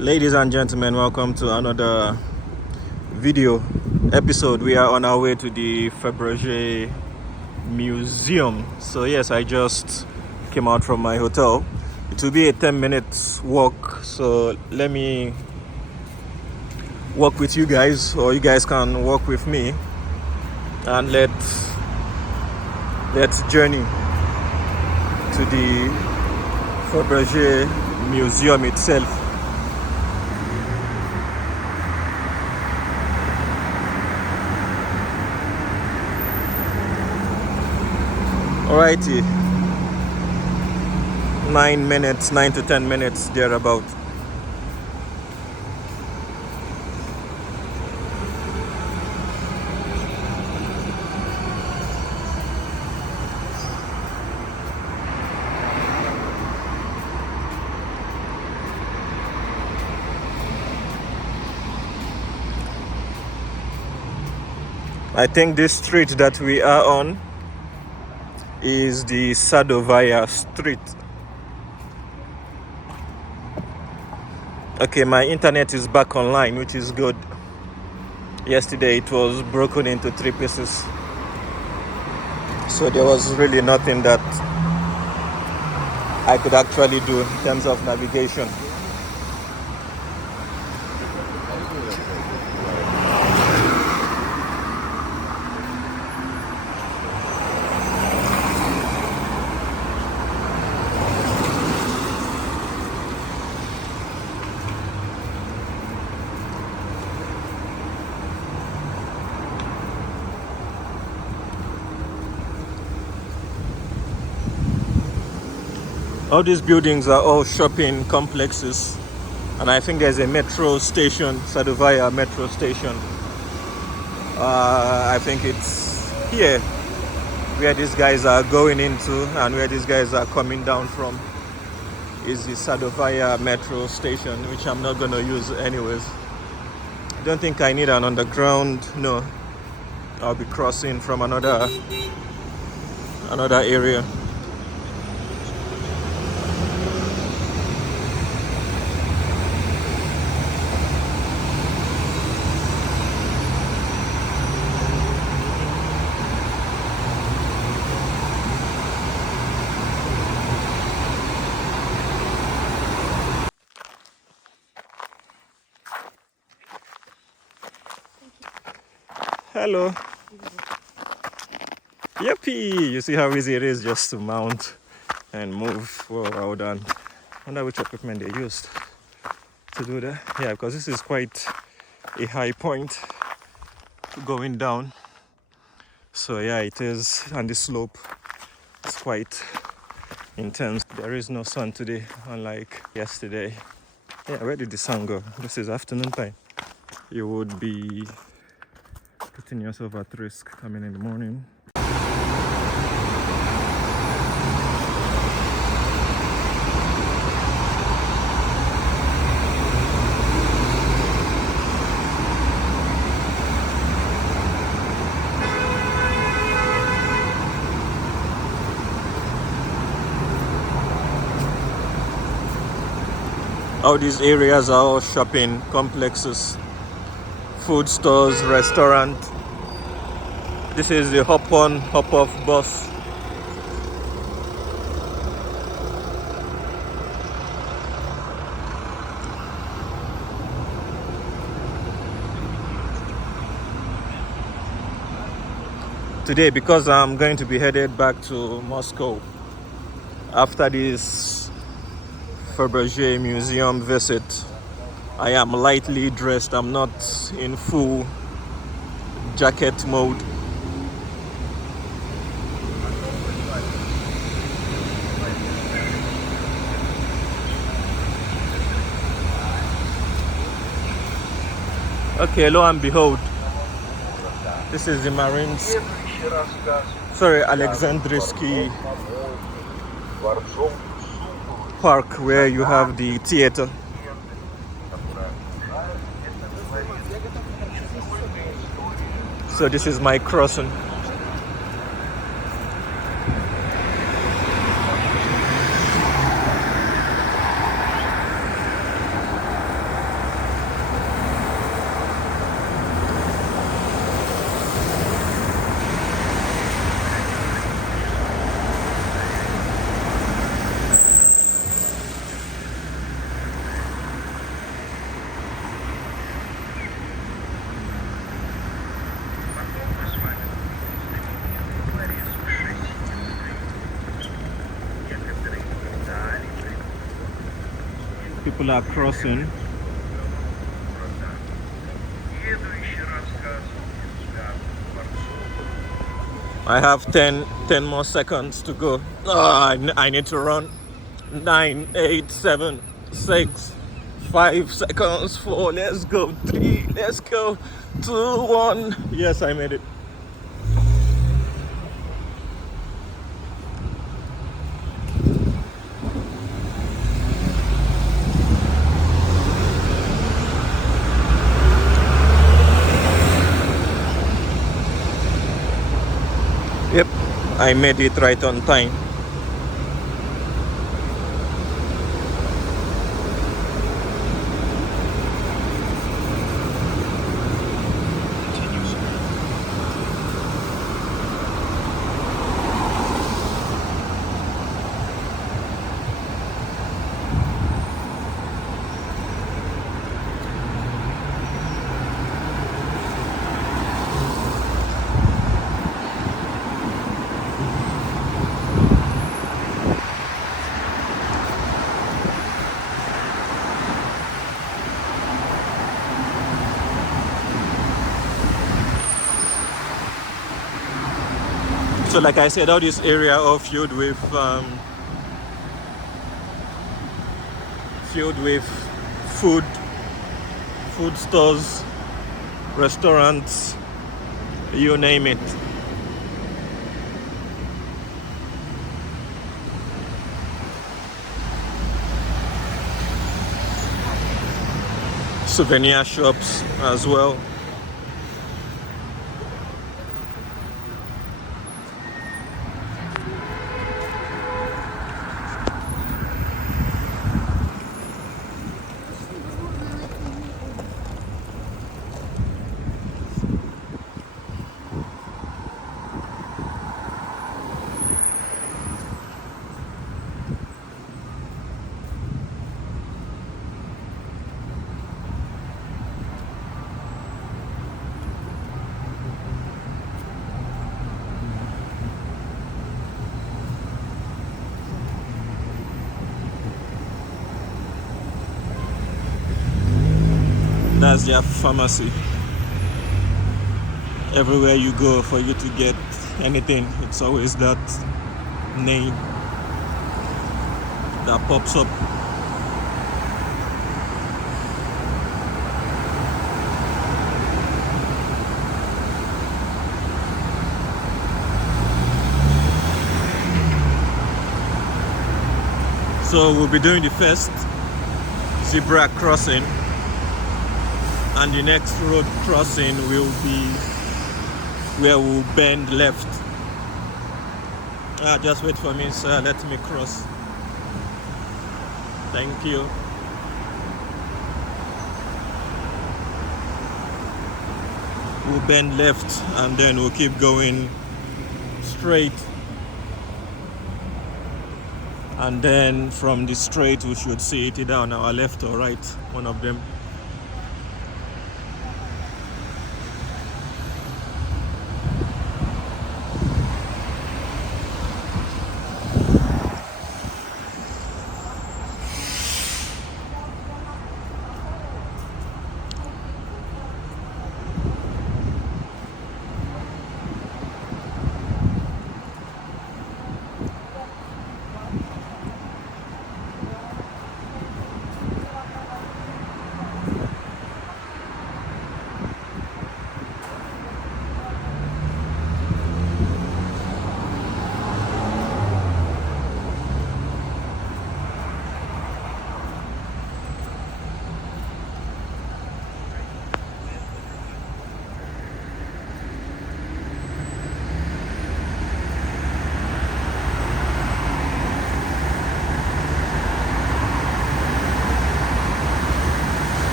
Ladies and gentlemen, welcome to another video episode. We are on our way to the Fabergé Museum. So yes, I just came out from my hotel. It will be a 10-minute walk, so let me walk with you guys, or you guys can walk with me, and let's journey to the Fabergé Museum itself. Alrighty, 9 to 10 minutes thereabout. I think this street that we are on is the Sadovaya Street. Okay, my internet is back online, which is good. Yesterday it was broken into 3 pieces, so there was really nothing that I could actually do in terms of navigation. All these buildings are all shopping complexes, and I think there's a metro station, Sadovaya metro station. I think it's here where these guys are going into and where these guys are coming down from is the Sadovaya metro station, which I'm not going to use anyways. I don't think I need an underground. No, I'll be crossing from another area. Hello. Yippee! You see how easy it is just to mount and move. Whoa, well done. I wonder which equipment they used to do that. Yeah, because this is quite a high point going down. So yeah, it is, and the slope is quite intense. There is no sun today, unlike yesterday. Yeah, where did the sun go? This is afternoon time. You would be putting yourself at risk coming in the morning. All these areas are all shopping complexes, food stores, restaurant. This is the hop-on, hop-off bus. Today, because I'm going to be headed back to Moscow after this Fabergé Museum visit, I am lightly dressed. I'm not in full jacket mode. Okay, lo and behold, this is the Marines, Alexandrovsky Park, where you have the theater. So this is my crossing. People are crossing. I have 10 more seconds to go. I need to run. 9, 8, 7, 6, 5 seconds. 4, let's go. 3, let's go. 2, 1. Yes, I made it. Yep, I made it right on time. So like I said, all this area are filled with food stores, restaurants, you name it. Souvenir shops as well. That's their pharmacy. Everywhere you go, for you to get anything, it's always that name that pops up. So we'll be doing the first zebra crossing, and the next road crossing will be where we'll bend left. Just wait for me, sir. Let me cross. Thank you. We'll bend left and then we'll keep going straight. And then from the straight we should see it either on our left or right, one of them.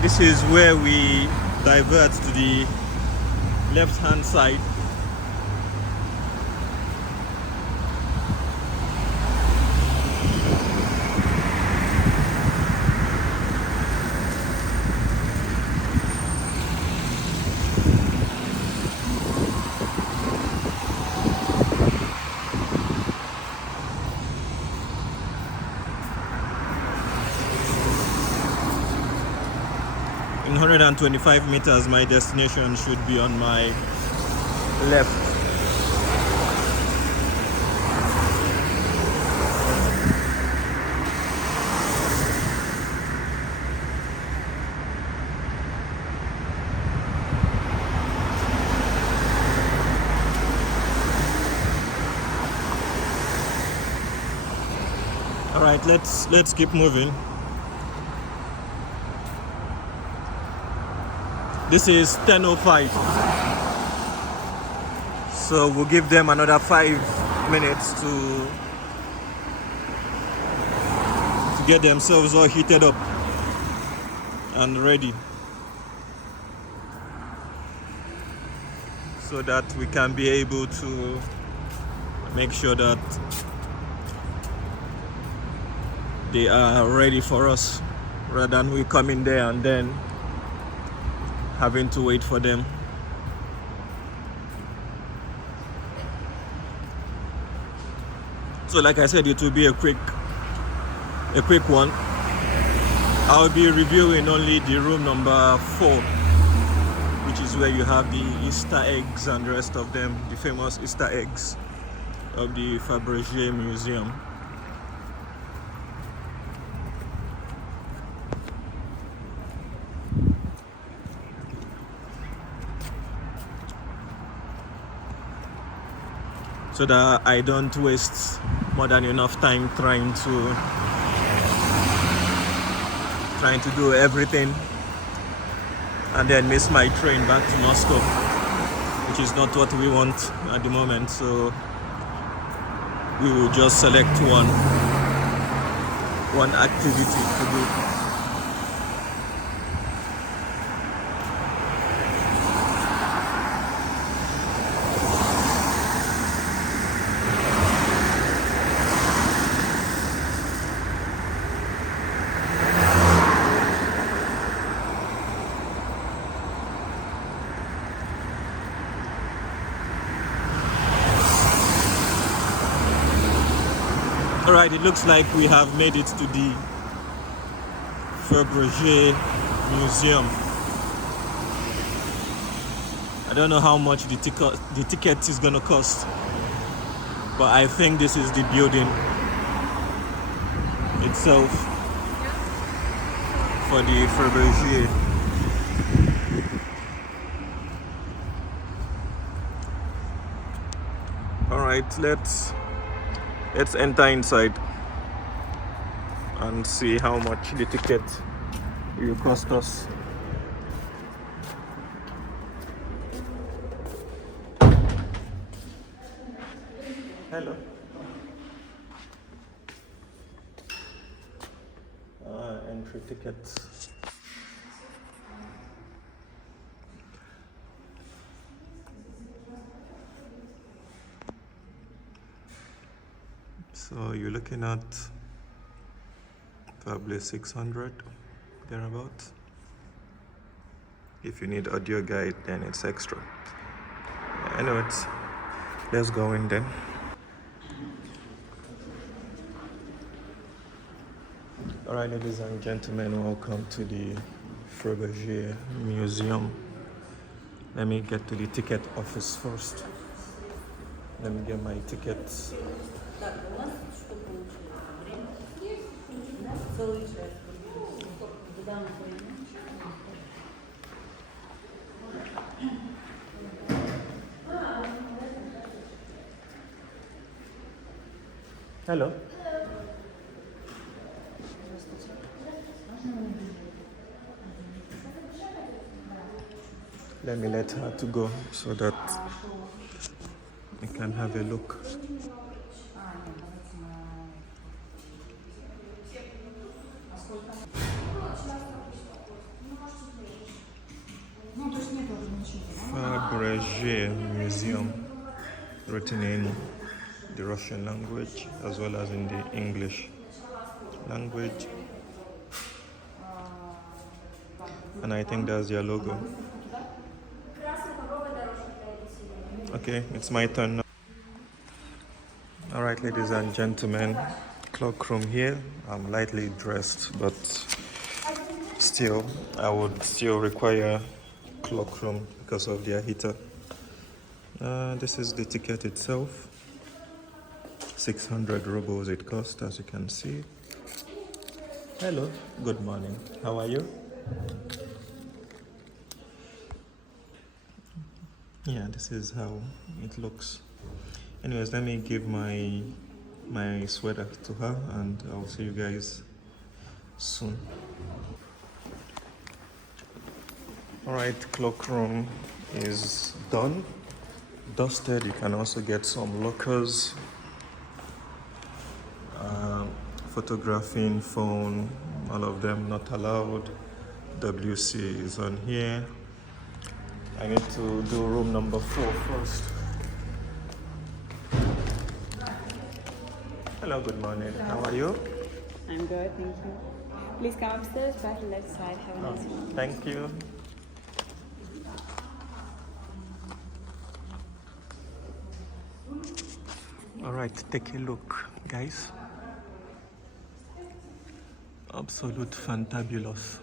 Alright, this is where we divert to the left hand side. In 125 meters, my destination should be on my left. All right, let's keep moving. This is 10:05, so we'll give them another 5 minutes to get themselves all heated up and ready, so that we can be able to make sure that they are ready for us, rather than we come in there and then having to wait for them. So like I said, it will be a quick one. I'll be reviewing only the room number 4, which is where you have the Easter eggs and the rest of them, the famous Easter eggs of the Fabergé Museum. So that I don't waste more than enough time trying to do everything and then miss my train back to Moscow, which is not what we want at the moment. So we will just select one activity to do. Alright, it looks like we have made it to the Fabergé Museum. I don't know how much the ticket is gonna cost, but I think this is the building itself for the Fabergé. Alright, let's enter inside and see how much the ticket will cost us. Hello. Entry tickets. So you're looking at probably 600 thereabout. If you need audio guide, then it's extra. Anyways, let's go in then. Alright, ladies and gentlemen, welcome to the Fabergé Museum. Let me get to the ticket office first. Let me get my tickets. Hello. Let me let her to go so that I can have a look. Fabergé Museum, written in the Russian language as well as in the English language. And I think that's their logo. Okay, it's my turn now. All right, ladies and gentlemen, cloakroom here. I'm lightly dressed, but still, I would still require cloakroom because of their heater. This is the ticket itself. 600 rubles it cost, as you can see. Hello, good morning. How are you? Yeah, this is how it looks. Anyways, let me give my sweater to her, and I'll see you guys soon. All right, cloakroom is done, dusted. You can also get some lockers, photographing, phone, all of them not allowed. WC is on here. I need to do room number 4 first. Hello, good morning. How are you? I'm good, thank you. Please come upstairs, back to the left side. Have a nice one. Thank you. All right, take a look, guys. Absolute fantabulous.